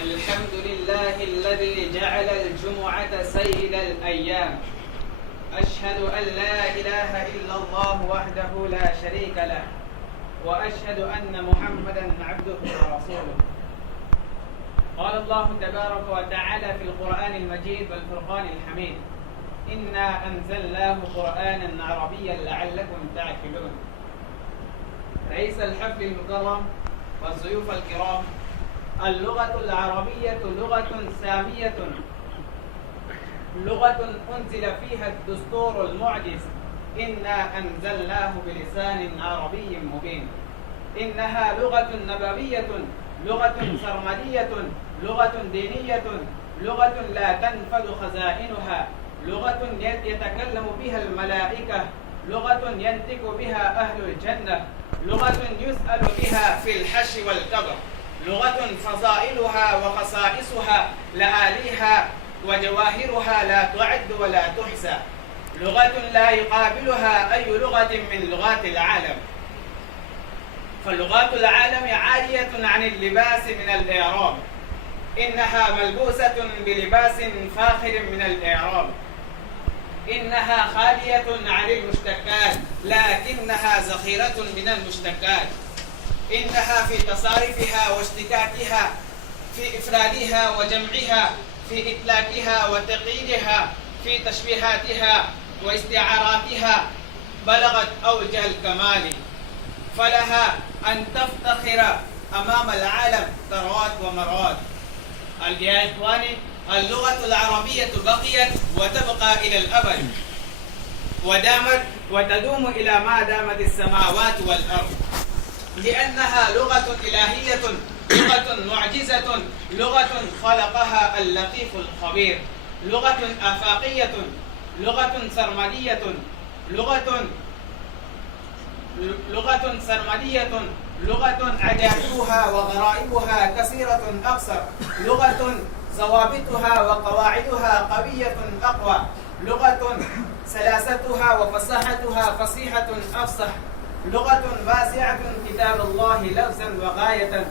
الحمد لله الذي جعل الجمعة سيد الأيام. أشهد أن لا إله إلا الله وحده لا شريك له، وأشهد أن محمدا عبده ورسوله. قال الله تبارك وتعالى في القرآن المجيد والفرقان الحميد: إنا أنزلناه قرآنا عربيا لعلكم تعقلون. رئيس الحفل المكرم والضيوف الكرام، اللغة العربية لغة سامية، لغة أنزل فيها الدستور المعجز: إنا أنزلناه بلسان عربي مبين. إنها لغة نبوية، لغة سرمدية، لغة دينية، لغة لا تنفذ خزائنها، لغة يتكلم بها الملائكة، لغة ينطق بها أهل الجنة، لغة يسأل بها في الحش والكبر، لغة فضائلها وخصائصها لآليها وجواهرها لا تعد ولا تحصى، لغة لا يقابلها أي لغة من لغات العالم. فلغات العالم عارية عن اللباس من الإعراب، إنها ملبوسة بلباس فاخر من الإعراب، إنها خالية عن المشتقات لكنها ذخيرة من المشتقات، إنها في تصارفها واشتكاكها، في إفرادها وجمعها، في إطلاقها وتقييدها، في تشبيهاتها واستعاراتها بلغت أوج الكمال، فلها أن تفتخر أمام العالم ثروات ومروات. يا إخواني، اللغة العربية بقيت وتبقى إلى الأبد، ودامت وتدوم إلى ما دامت السماوات والأرض، لأنها لغة إلهية، لغة معجزة، لغة خلقها اللطيف الخبير، لغة آفاقية، لغة سرمدية، لغة سرمدية، لغة عجائبها وغرائبها كثيرة أكثر، لغة ضوابطها وقواعدها قوية أقوى، لغة سلاستها وفصاحتها فصيحة أفصح، لغة واسعة كتاب الله لفظا وغاية،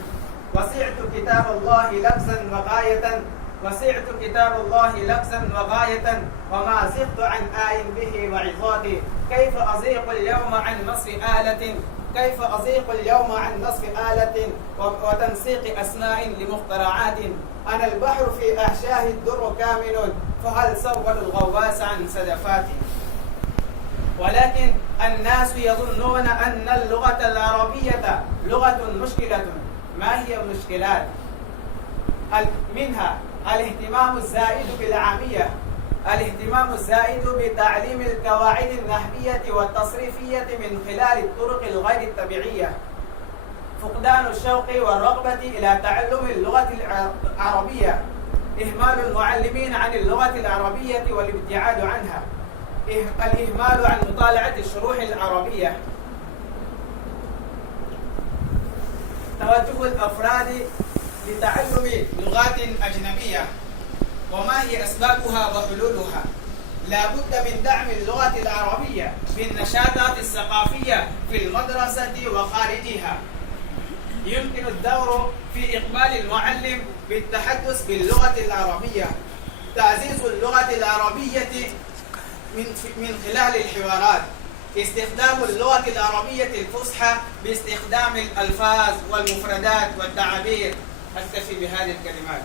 وسعت كتاب الله لفظا وغاية، وسعت كتاب الله لفظا وغاية، وما زغت عن آي به وعظاتي، كيف أضيق اليوم عن نصف آلة، كيف أضيق اليوم عن نصف آلة وتنسيق أسماء لمخترعات، أنا البحر في أحشاه الدر كامل، فهل سول الغواص عن صدفاتي. ولكن الناس يظنون أن اللغة العربية لغة مشكلة. ما هي المشكلات؟ منها الاهتمام الزائد بالعامية، الاهتمام الزائد بتعليم القواعد النحوية والتصريفية من خلال الطرق الغير الطبيعية، فقدان الشوق والرغبة إلى تعلم اللغة العربية، إهمال المعلمين عن اللغة العربية والابتعاد عنها، الإهمال عن مطالعة الشروح العربية، توجه الأفراد لتعلم لغات أجنبية. وما هي أسبابها وحلولها؟ لا بد من دعم اللغة العربية بالنشاطات الثقافية في المدرسة وخارجها. يمكن الدور في إقبال المعلم بالتحدث باللغة العربية، تعزيز اللغة العربية من خلال الحوارات، استخدام اللغة العربية الفصحى باستخدام الألفاظ والمفردات والتعابير. أكتفي بهذه الكلمات.